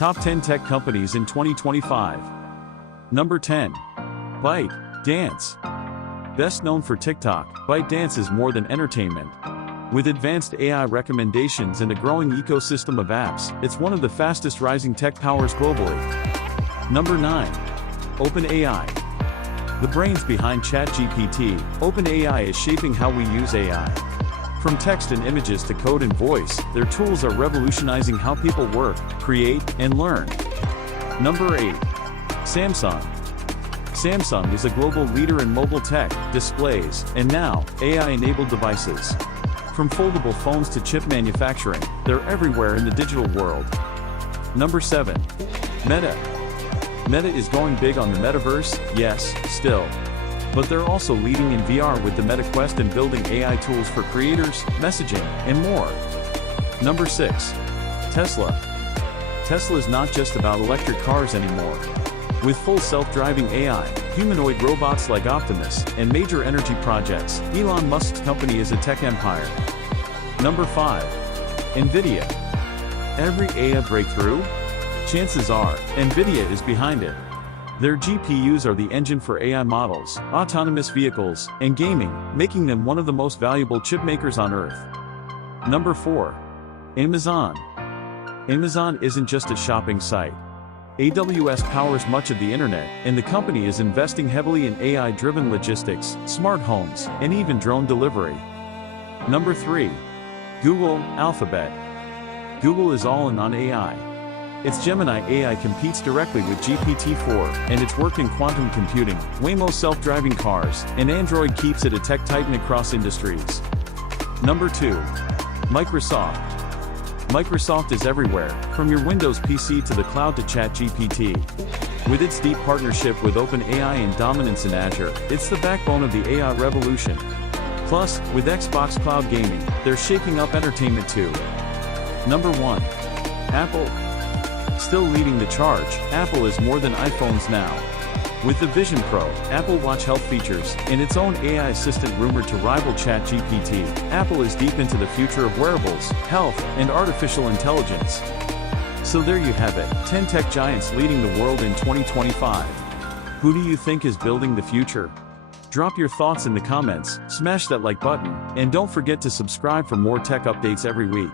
Top 10 Tech Companies in 2025. Number 10. ByteDance. Best known for TikTok, ByteDance is more than entertainment. With advanced AI recommendations and a growing ecosystem of apps, it's one of the fastest rising tech powers globally. Number 9. OpenAI. The brains behind ChatGPT, OpenAI is shaping how we use AI. From text and images to code and voice, their tools are revolutionizing how people work, create, and learn. Number 8. Samsung. Samsung is a global leader in mobile tech, displays, and now, AI-enabled devices. From foldable phones to chip manufacturing, they're everywhere in the digital world. Number 7. Meta. Meta is going big on the metaverse, yes, still. But they're also leading in VR with the Meta Quest and building AI tools for creators, messaging, and more. Number 6. Tesla. Tesla is not just about electric cars anymore. With full self-driving AI, humanoid robots like Optimus, and major energy projects, Elon Musk's company is a tech empire. Number 5. NVIDIA. Every AI breakthrough? Chances are, NVIDIA is behind it. Their GPUs are the engine for AI models, autonomous vehicles, and gaming, making them one of the most valuable chip makers on Earth. Number 4. Amazon. Amazon isn't just a shopping site. AWS powers much of the internet, and the company is investing heavily in AI-driven logistics, smart homes, and even drone delivery. Number 3. Google, Alphabet. Google is all in on AI. Its Gemini AI competes directly with GPT-4, and its work in quantum computing, Waymo self-driving cars, and Android keeps it a tech titan across industries. Number 2. Microsoft. Microsoft is everywhere, from your Windows PC to the cloud to ChatGPT. With its deep partnership with OpenAI and dominance in Azure, it's the backbone of the AI revolution. Plus, with Xbox Cloud Gaming, they're shaking up entertainment too. Number 1. Apple. Still leading the charge, Apple is more than iPhones now. With the Vision Pro, Apple Watch health features, and its own AI assistant rumored to rival ChatGPT, Apple is deep into the future of wearables, health, and artificial intelligence. So there you have it, 10 tech giants leading the world in 2025. Who do you think is building the future? Drop your thoughts in the comments, smash that like button, and don't forget to subscribe for more tech updates every week.